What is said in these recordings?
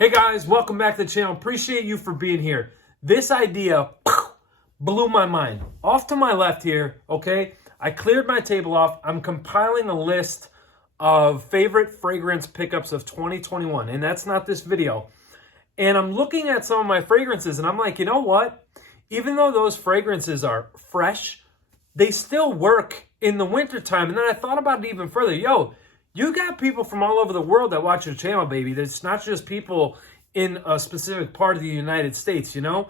Hey guys, welcome back to the channel. Appreciate you for being here. This idea blew my mind. Off to my left here, okay? I cleared my table off. I'm compiling a list of favorite fragrance pickups of 2021, and that's not this video. And I'm looking at some of my fragrances, and I'm like, you know what? Even though those fragrances are fresh, they still work in the wintertime. And then I thought about it even further. Yo, you got people from all over the world that watch your channel, baby. It's not just people in a specific part of the United States, you know?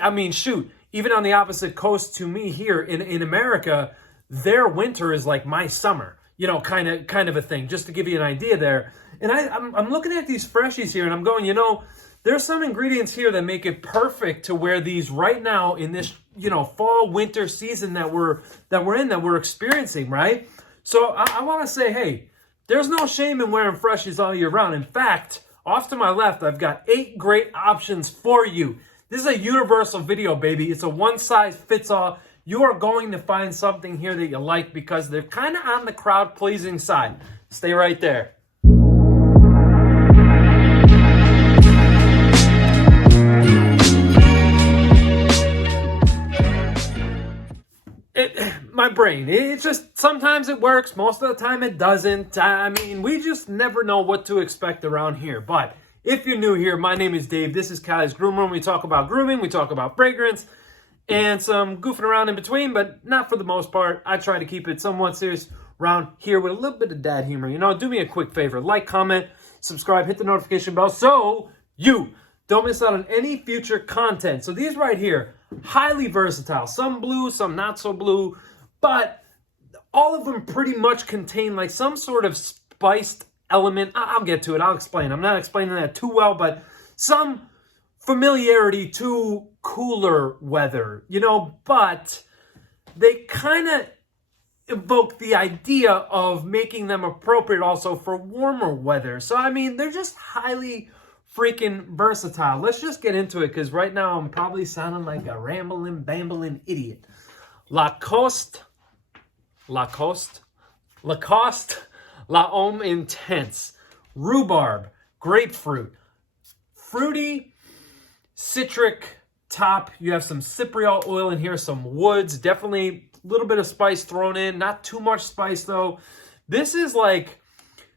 I mean, shoot, even on the opposite coast to me here in America, their winter is like my summer, you know, kind of a thing, just to give you an idea there. And I'm looking at these freshies here and I'm going, you know, there's some ingredients here that make it perfect to wear these right now in this, you know, fall winter season that we're experiencing, right? So I want to say, hey, there's no shame in wearing freshies all year round. In fact, off to my left, I've got 8 great options for you. This is a universal video, baby. It's a one-size-fits-all. You are going to find something here that you like because they're kind of on the crowd-pleasing side. Stay right there. My brain, it just, sometimes it works, most of the time it doesn't. I mean, we just never know what to expect around here. But if you're new here, my name is Dave. This is Cali's Groom Room. We talk about grooming, we talk about fragrance, and some goofing around in between, but not for the most part. I try to keep it somewhat serious around here with a little bit of dad humor. You know, do me a quick favor. Like, comment, subscribe, hit the notification bell so you don't miss out on any future content. So these right here, highly versatile. Some blue, some not so blue. But all of them pretty much contain like some sort of spiced element. I'll get to it. I'll explain. I'm not explaining that too well, but some familiarity to cooler weather, you know, but they kind of evoke the idea of making them appropriate also for warmer weather. So, I mean, they're just highly freaking versatile. Let's just get into it because right now I'm probably sounding like a rambling, bambling idiot. Lacoste, La Homme Intense, rhubarb, grapefruit, fruity, citric top. You have some cypriol oil in here, some woods, definitely a little bit of spice thrown in, not too much spice though. This is like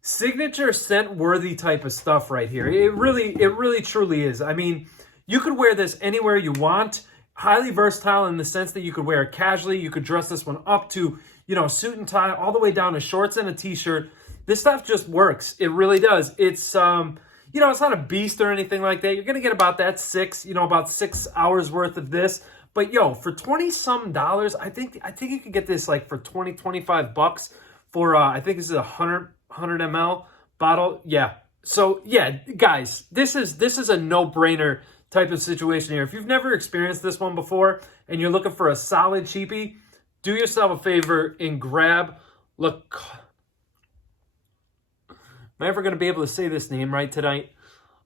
signature scent worthy type of stuff right here. It really truly is. I mean, you could wear this anywhere you want. Highly versatile in the sense that you could wear it casually. You could dress this one up to, you know, suit and tie, all the way down to shorts and a t-shirt. This stuff just works. It really does. It's, you know, it's not a beast or anything like that. You're going to get about that about 6 hours worth of this. But yo, for $20-some, I think you could get this like for 25 bucks for, I think this is a 100 ml bottle. Yeah. So yeah, guys, this is a no-brainer type of situation here. If you've never experienced this one before and you're looking for a solid cheapie, do yourself a favor and grab Am I ever going to be able to say this name right tonight?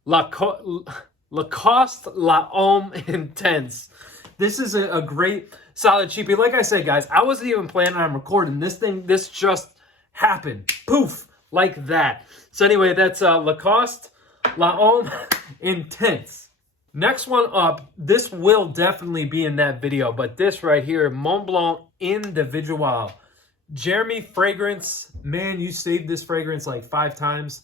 Lacoste La Homme Intense. This is a great solid cheapie. Like I said, guys, I wasn't even planning on recording this thing. This just happened. Poof, like that. So anyway, that's Lacoste La Homme Intense. Next one up, this will definitely be in that video, but this right here, Mont Blanc Individuel. Jeremy fragrance. Man, you saved this fragrance like 5 times.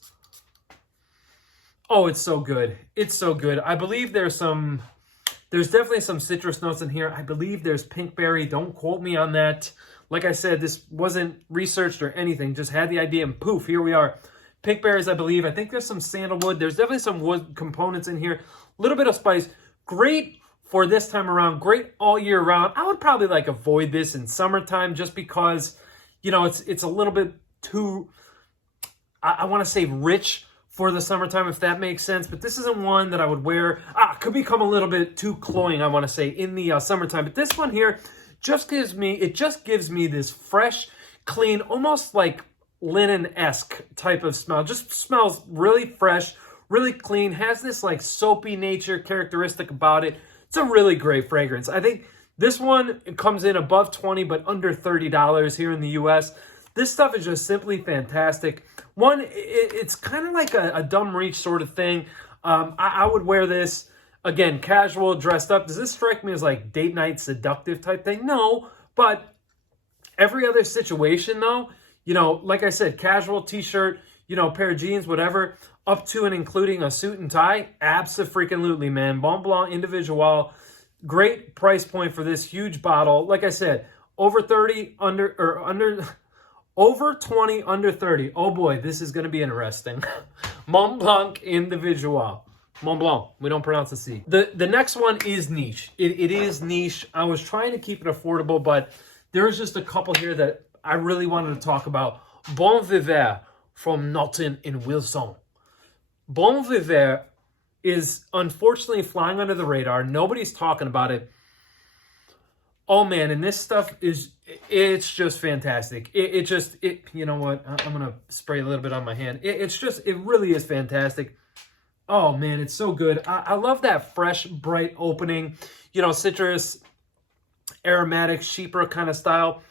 Oh, it's so good. It's so good. I believe there's definitely some citrus notes in here. I believe there's pinkberry. Don't quote me on that. Like I said, this wasn't researched or anything. Just had the idea and poof, here we are. Pinkberries, I believe. I think there's some sandalwood. There's definitely some wood components in here. A little bit of spice. Great for this time around. Great all year round. I would probably like avoid this in summertime just because, you know, it's a little bit too, I want to say rich for the summertime, if that makes sense. But this isn't one that I would wear. Could become a little bit too cloying, I want to say, in the summertime. But this one here just gives me this fresh, clean, almost like linen-esque type of smell. Just smells really fresh, really clean, has this like soapy nature characteristic about it. It's a really great fragrance. I think this one comes in above 20 but under $30 here in the US. This stuff is just simply fantastic. One, it's kind of like a dumb reach sort of thing. I would wear this, again, casual, dressed up. Does this strike me as like date night seductive type thing? No, but every other situation though, you know, like I said, casual t-shirt, you know, pair of jeans, whatever, up to and including a suit and tie, abso-freaking-lutely, man. Mont Blanc Individuel, great price point for this huge bottle. Like I said, over 30, over 20, under 30. Oh boy, this is going to be interesting. Mont Blanc Individuel. Mont Blanc. We don't pronounce the C. The next one is niche. It is niche. I was trying to keep it affordable, but there's just a couple here that I really wanted to talk about. Bon Viveur from Naughton in Wilson. Bon Viveur is unfortunately flying under the radar. Nobody's talking about it. Oh man, and this stuff it's just fantastic. You know what? I'm gonna spray a little bit on my hand. It really is fantastic. Oh man, it's so good. I love that fresh, bright opening, you know, citrus, aromatic, chypre kind of style.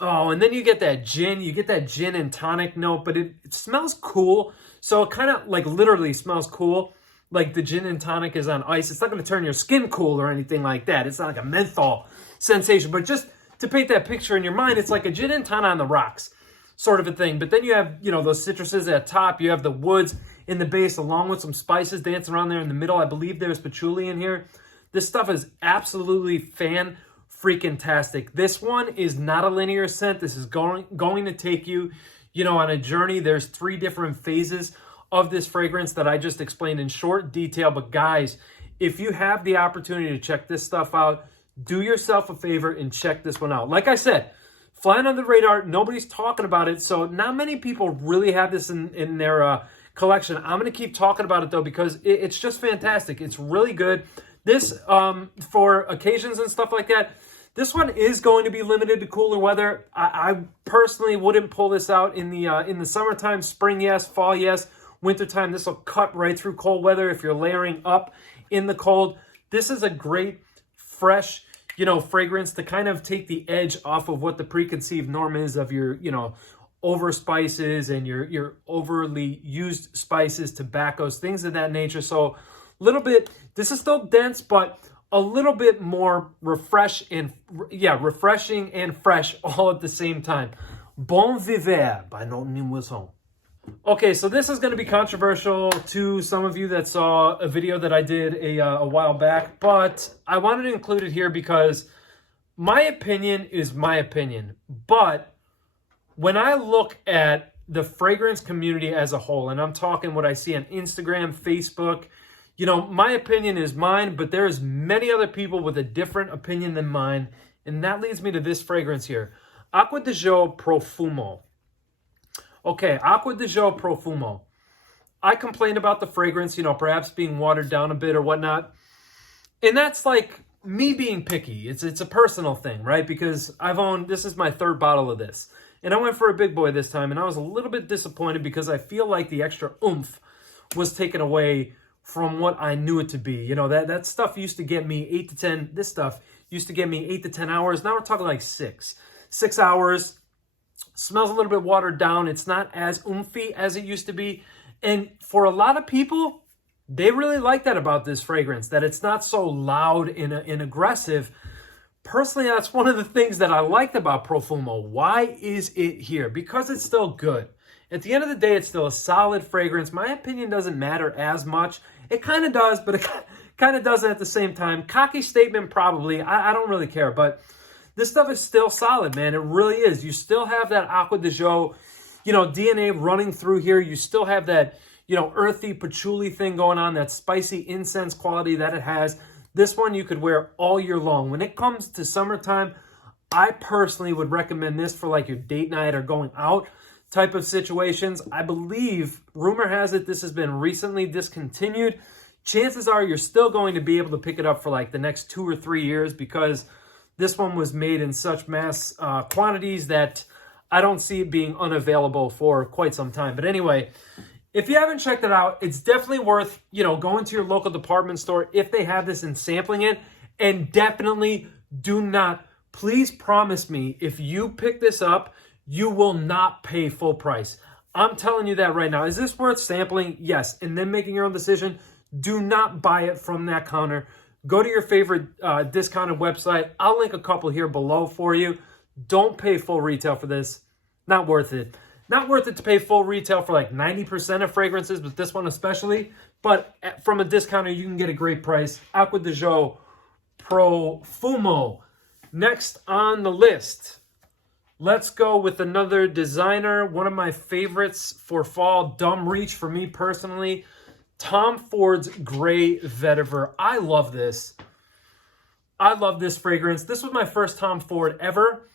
Oh, and then you get that gin and tonic note, but it smells cool. So it kind of like literally smells cool. Like the gin and tonic is on ice. It's not going to turn your skin cool or anything like that. It's not like a menthol sensation, but just to paint that picture in your mind, it's like a gin and tonic on the rocks sort of a thing. But then you have, you know, those citruses at top. You have the woods in the base along with some spices dancing around there in the middle. I believe there's patchouli in here. This stuff is absolutely fan-freaking-tastic. This one is not a linear scent. This is going to take you, you know, on a journey. There's 3 different phases of this fragrance that I just explained in short detail. But guys, if you have the opportunity to check this stuff out, do yourself a favor and check this one out. Like I said, flying under the radar, nobody's talking about it. So not many people really have this in their collection. I'm going to keep talking about it though, because it's just fantastic. It's really good. This, for occasions and stuff like that, this one is going to be limited to cooler weather. I personally wouldn't pull this out in the summertime. Spring, yes. Fall, yes. Wintertime, this will cut right through cold weather if you're layering up in the cold. This is a great, fresh, you know, fragrance to kind of take the edge off of what the preconceived norm is of your, you know, over spices and your overly used spices, tobaccos, things of that nature. So a little bit, this is still dense, but a little bit more refreshing and fresh all at the same time. Bon Viveur by Naughton in Wilson. Okay, so this is going to be controversial to some of you that saw a video that I did a while back, but I wanted to include it here because my opinion is my opinion. But when I look at the fragrance community as a whole, and I'm talking what I see on Instagram, Facebook, you know, my opinion is mine, but there's many other people with a different opinion than mine, and that leads me to this fragrance here. Acqua di Gio Profumo. Okay, Acqua di Gio Profumo. I complained about the fragrance, you know, perhaps being watered down a bit or whatnot. And that's like me being picky. It's a personal thing, right? Because this is my 3rd bottle of this. And I went for a big boy this time, and I was a little bit disappointed because I feel like the extra oomph was taken away from what I knew it to be. You know, that stuff used to get me 8 to 10, this stuff used to get me 8 to 10 hours. Now we're talking like 6 hours. Smells a little bit watered down. It's not as oomphy as it used to be. And for a lot of people, they really like that about this fragrance, that it's not so loud and aggressive. Personally, that's one of the things that I liked about Profumo. Why is it here? Because it's still good. At the end of the day, it's still a solid fragrance. My opinion doesn't matter as much. It kind of does, but it kind of doesn't at the same time. Cocky statement, probably. I don't really care, but this stuff is still solid, man. It really is. You still have that Acqua di Gio, you know, DNA running through here. You still have that, you know, earthy patchouli thing going on, that spicy incense quality that it has. This one you could wear all year long. When it comes to summertime, I personally would recommend this for like your date night or going out type of situations. I believe, rumor has it, this has been recently discontinued. Chances are you're still going to be able to pick it up for like the next 2 or 3 years because this one was made in such mass quantities that I don't see it being unavailable for quite some time. But anyway, if you haven't checked it out, it's definitely worth, you know, going to your local department store if they have this and sampling it. And definitely do not, please promise me, if you pick this up, you will not pay full price. I'm telling you that right now. Is this worth sampling? Yes. And then making your own decision. Do not buy it from that counter. Go to your favorite discounted website. I'll link a couple here below for you. Don't pay full retail for this. Not worth it. Not worth it to pay full retail for like 90% of fragrances, but this one especially. But from a discounter, you can get a great price. Acqua di Gio Profumo. Next on the list, let's go with another designer. One of my favorites for fall, dumb reach for me personally. Tom Ford's Gray Vetiver. I love this. I love this fragrance. This was my first Tom Ford ever.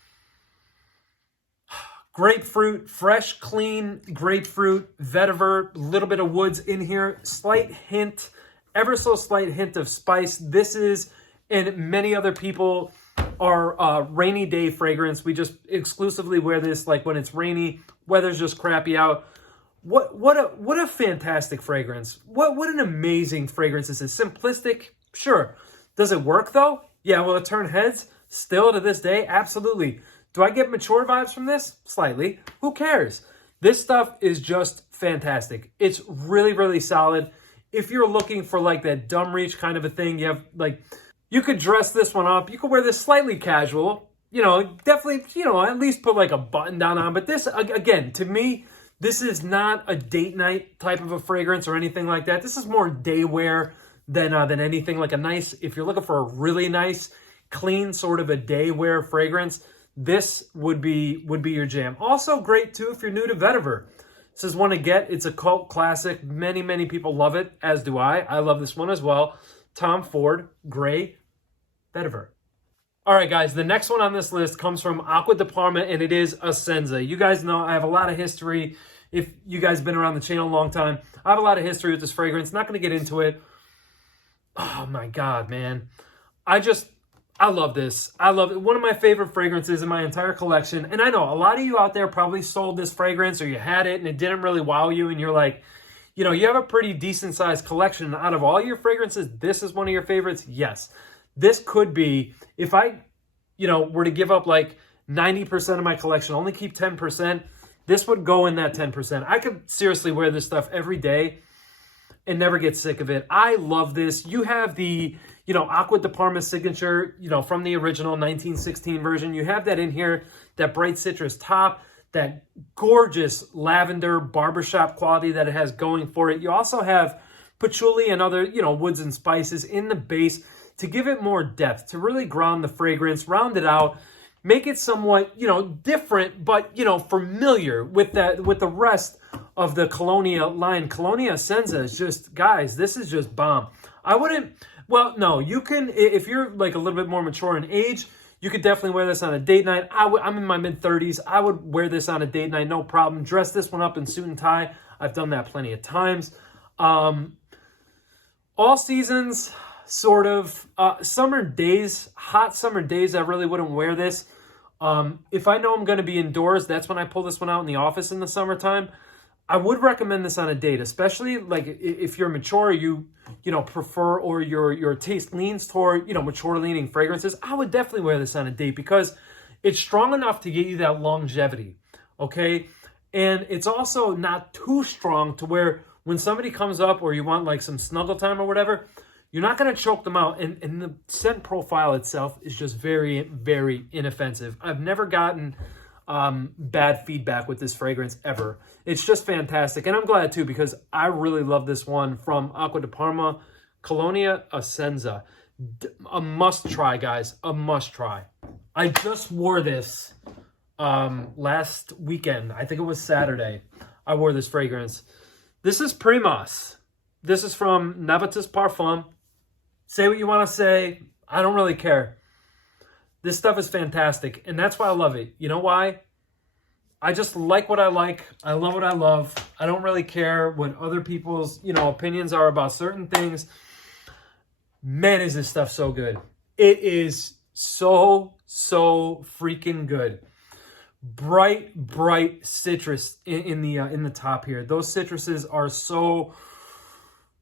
Grapefruit, fresh, clean grapefruit, vetiver, a little bit of woods in here, slight hint, ever so slight hint of spice. This is, and many other people, our rainy day fragrance. We just exclusively wear this like when it's rainy, weather's just crappy out. What a fantastic fragrance. What an amazing fragrance this is. Simplistic, sure. Does it work though? Yeah, will it turn heads? Still to this day, absolutely. Do I get mature vibes from this? Slightly. Who cares? This stuff is just fantastic. It's really, really solid. If you're looking for like that dumb reach kind of a thing, you have like, you could dress this one up. You could wear this slightly casual. You know, definitely, you know, at least put like a button down on. But this, again, to me, this is not a date night type of a fragrance or anything like that. This is more day wear than anything. Like a nice, if you're looking for a really nice, clean sort of a day wear fragrance, this would be your jam. Also great too if you're new to vetiver. This is one to get. It's a cult classic. Many, many people love it, as do I. I love this one as well. Tom Ford Gray Vetiver. All right, guys, the next one on this list comes from Aqua Department, and it is Essenza. You guys know I have a lot of history. If you guys have been around the channel a long time, I have a lot of history with this fragrance. Not going to get into it. Oh, my God, man. I love this. I love it. One of my favorite fragrances in my entire collection. And I know a lot of you out there probably sold this fragrance or you had it and it didn't really wow you. And you're like, you know, you have a pretty decent sized collection. Out of all your fragrances, this is one of your favorites. Yes. This could be, if I, you know, were to give up like 90% of my collection, only keep 10%, this would go in that 10%. I could seriously wear this stuff every day and never get sick of it. I love this. You have the, you know, Aqua Department signature, you know, from the original 1916 version. You have that in here, that bright citrus top, that gorgeous lavender barbershop quality that it has going for it. You also have patchouli and other, you know, woods and spices in the base to give it more depth, to really ground the fragrance, round it out, make it somewhat, you know, different, but, you know, familiar with that, with the rest of the Colonia line. Colonia Essenza is just, guys, this is just bomb. I wouldn't, well, no, you can, if you're like a little bit more mature in age, you could definitely wear this on a date night. I'm in my mid-30s. I would wear this on a date night, no problem. Dress this one up in suit and tie. I've done that plenty of times. All seasons, sort of. Summer days, hot summer days, I really wouldn't wear this. If I know I'm going to be indoors, that's when I pull this one out in the office in the summertime. I would recommend this on a date, especially like if you're mature, you know, prefer, or your taste leans toward, you know, mature leaning fragrances. I would definitely wear this on a date because it's strong enough to get you that longevity, okay? And it's also not too strong to where when somebody comes up or you want like some snuggle time or whatever, you're not going to choke them out. And the scent profile itself is just very, very inoffensive. I've never gotten bad feedback with this fragrance ever. It's just fantastic. And I'm glad too, because I really love this one from Acqua di Parma, Colonia Essenza. A must try, guys. A must try. I just wore this last weekend. I think it was Saturday. I wore this fragrance. This is Primas. This is from Navitus Parfum. Say what you want to say. I don't really care. This stuff is fantastic, and that's why I love it. You know why? I just like what I like. I love what I love. I don't really care what other people's, you know, opinions are about certain things. Man, is this stuff so good. It is so freaking good. Bright citrus in the top here. Those citruses are so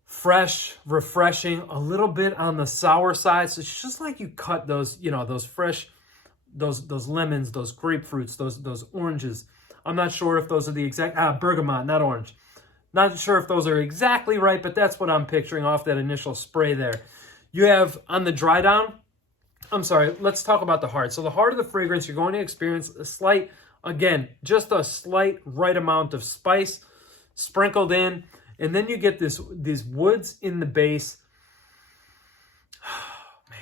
fresh, refreshing, a little bit on the sour side. So it's just like you cut those, you know, those fresh, those lemons, those grapefruits, those oranges. I'm not sure if those are the exact, bergamot, not orange. Not sure if those are exactly right, but that's what I'm picturing off that initial spray there. You have on the dry down, I'm sorry, let's talk about the heart. So the heart of the fragrance, you're going to experience a slight, again, just a slight right amount of spice sprinkled in. And then you get these woods in the base. Oh, man.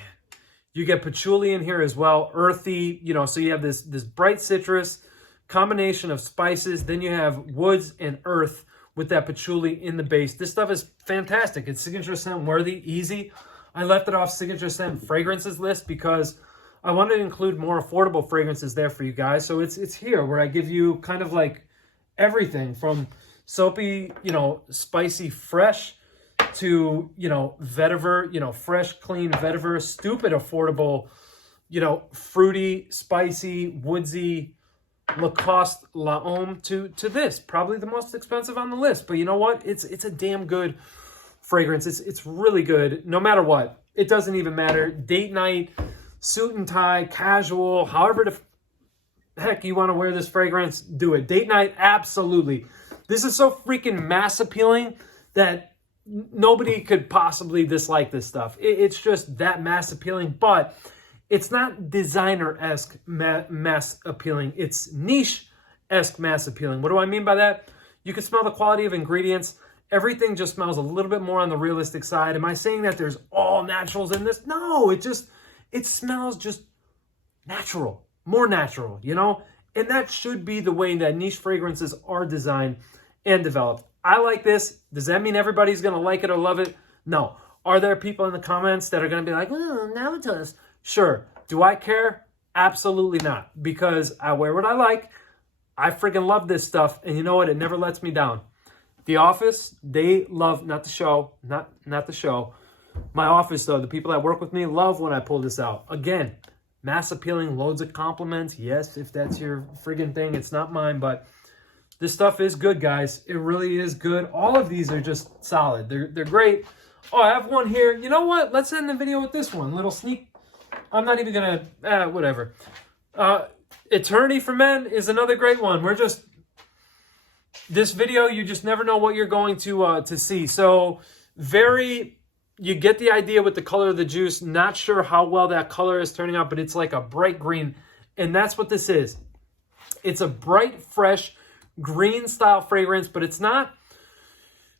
You get patchouli in here as well, earthy, you know, so you have this bright citrus combination of spices. Then you have woods and earth with that patchouli in the base. This stuff is fantastic. It's signature scent worthy, easy. I left it off signature scent fragrances list because I wanted to include more affordable fragrances there for you guys. So it's here where I give you kind of like everything from soapy, you know, spicy, fresh to, you know, vetiver, you know, fresh, clean vetiver, stupid affordable, you know, fruity, spicy, woodsy, Lacoste, Homme to this, probably the most expensive on the list. But you know what? It's a damn good fragrance. It's really good no matter what. It doesn't even matter. Date night, suit and tie, casual, however the heck you want to wear this fragrance, do it. Date night, absolutely. This is so freaking mass appealing that nobody could possibly dislike this stuff. It's just that mass appealing, but it's not designer-esque mass appealing. It's niche-esque mass appealing. What do I mean by that? You can smell the quality of ingredients. Everything just smells a little bit more on the realistic side. Am I saying that there's all naturals in this? No, it smells just natural, more natural, you know? And that should be the way that niche fragrances are designed and developed. I like this. Does that mean everybody's going to like it or love it? No. Are there people in the comments that are going to be like, oh, Navitus? Sure. Do I care? Absolutely not. Because I wear what I like. I freaking love this stuff. And you know what? It never lets me down. The office, they love, not the show, not the show. My office, though, the people that work with me love when I pull this out. Again, mass appealing, loads of compliments. Yes, if that's your friggin' thing, it's not mine, but this stuff is good, guys. It really is good. All of these are just solid. They're great. Oh, I have one here. You know what? Let's end the video with this one. Little sneak. I'm not even going to, whatever. Eternity for Men is another great one. This video, you just never know what you're going to see. So you get the idea with the color of the juice. Not sure how well that color is turning out, but it's like a bright green. And that's what this is. It's a bright, fresh, green style fragrance, but it's not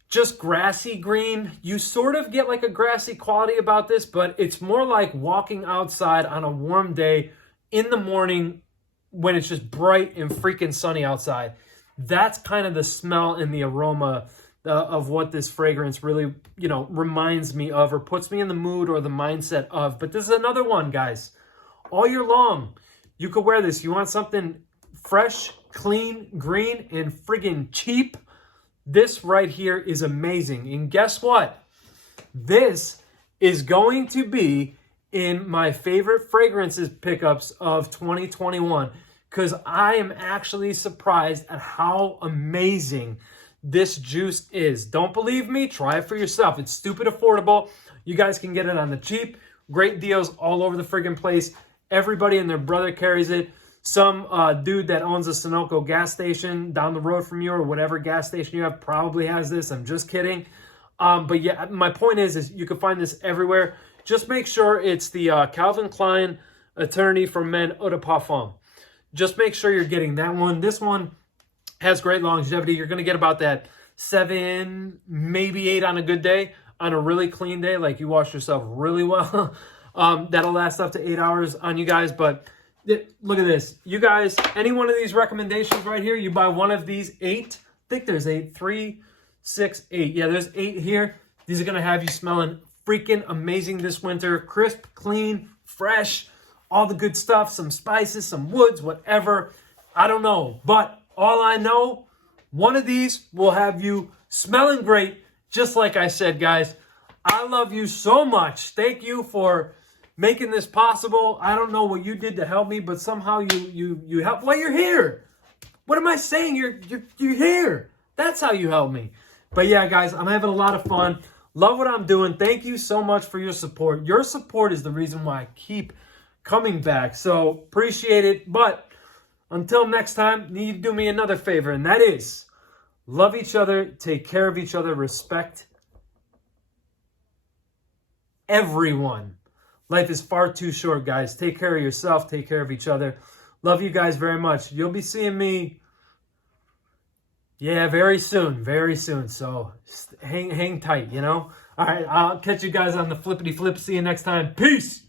just grassy green. You sort of get like a grassy quality about this, but it's more like walking outside on a warm day in the morning when it's just bright and freaking sunny outside. That's kind of the smell and the aroma of what this fragrance really, you know, reminds me of or puts me in the mood or the mindset of. But this is another one, guys. All year long, you could wear this. You want something fresh, clean, green, and friggin' cheap? This right here is amazing. And guess what? This is going to be in my favorite fragrances pickups of 2021 because I am actually surprised at how amazing this juice is. Don't believe me? Try it for yourself. It's stupid affordable. You guys can get it on the cheap. Great deals all over the friggin' place. Everybody and their brother carries it. Some dude that owns a Sunoco gas station down the road from you or whatever gas station you have probably has this. I'm just kidding. But yeah, my point is you can find this everywhere. Just make sure it's the Calvin Klein Eternity for Men Eau de Parfum. Just make sure you're getting that one. This one has great longevity. You're going to get about that 7, maybe 8 on a good day. On a really clean day, like you wash yourself really well. That'll last up to 8 hours on you guys. But look at this. You guys, any one of these recommendations right here, you buy one of these 8. I think there's 8. 3, 6, 8. Yeah, there's 8 here. These are going to have you smelling freaking amazing this winter. Crisp, clean, fresh, all the good stuff. Some spices, some woods, whatever. I don't know. But all I know, one of these will have you smelling great. Just like I said, guys, I love you so much. Thank you for making this possible. I don't know what you did to help me, but somehow you helped. Well, you're here. What am I saying? You're here. That's how you help me. But yeah, guys, I'm having a lot of fun. Love what I'm doing. Thank you so much for your support. Your support is the reason why I keep coming back. So appreciate it. But Until next time, need to do me another favor, and that is love each other, take care of each other, respect everyone. Life is far too short, guys. Take care of yourself, take care of each other. Love you guys very much. You'll be seeing me, yeah, very soon, very soon. So hang tight, you know? All right, I'll catch you guys on the flippity flip. See you next time. Peace.